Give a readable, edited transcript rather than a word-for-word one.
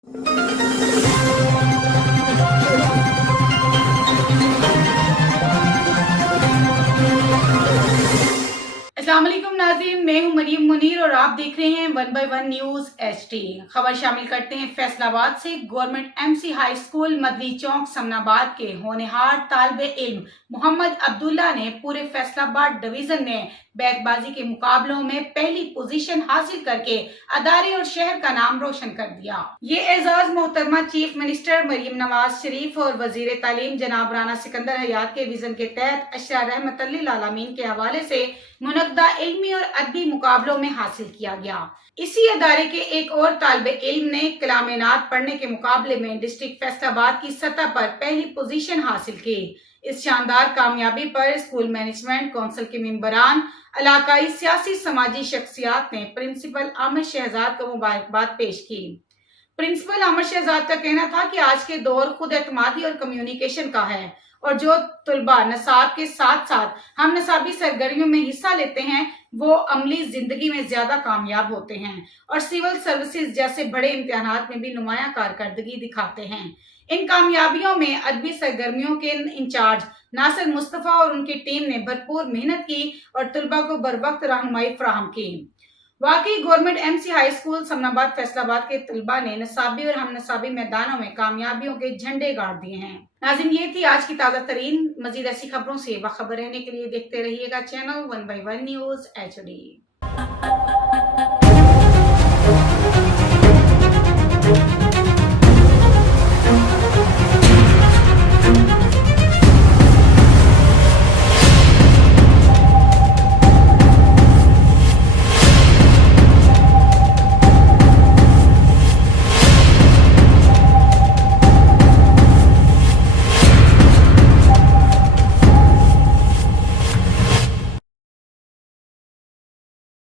अस्सलाम वालेकुम नाज़रीन, मैं हूं मरियम मुनीर और आप देख रहे हैं 1 बाय 1 न्यूज़ HD। खबर शामिल करते हैं फैसलाबाद से। Government MC high school Madni Chowk Samanabad के होनहार तालिबे इल्म मोहम्मद अब्दुल्ला ने पूरे फैसलाबाद डिवीजन में बैतबाजी के मुकाबलों में पहली पोजीशन हासिल करके अदारे और शहर का नाम रोशन कर दिया। ये एजाज मोहतरमा चीफ मिनिस्टर मरियम नवाज शरीफ और वजीर तालीम जनाब राना सिकंदर हयात के विजन के तहत अशरा रहमतुल लिल आलमीन के हवाले से मुनक्दा इल्मी और अदबी मुकाबलों में हासिल किया गया। इसी अदारे के एक और तालिबे इल्म ने कलाम-ए-नात पढ़ने के मुकाबले में डिस्ट्रिक्ट फैसलाबाद की सतह पर पहली पोजीशन हासिल की। इस शानदार कामयाबी पर स्कूल मैनेजमेंट काउंसिल के मेंबरान, इलाकाई सियासी समाजी शख्सियात ने प्रिंसिपल आमिर शहजाद को मुबारकबाद पेश की। प्रिंसिपल आमिर शहजाद का कहना था कि आज के दौर खुद एतमादी और कम्युनिकेशन का है और जो तुलबा नसाब के साथ साथ हम नसाबी सरगर्मियों में हिस्सा लेते हैं वो अमली जिंदगी में ज्यादा कामयाब होते हैं और सिविल सर्विसेज जैसे बड़े इम्तिहानात में भी नुमाया कारकर्दगी दिखाते हैं। इन कामयाबियों में अदबी सरगर्मियों के इंचार्ज नासिर मुस्तफा और उनकी टीम ने भरपूर मेहनत की और तुलबा को बर वक्त रहनुमाई फराहम की। वाकई government MC high school Samanabad Faisalabad के तलबा ने नसाबी और हम नसाबी मैदानों में कामयाबियों के झंडे गाड़ दिए हैं। नाज़रीन, ये थी आज की ताज़ा तरीन। मजीद ऐसी खबरों से बाखबर रहने के लिए देखते रहिएगा चैनल 1 बाय 1 न्यूज़ HD।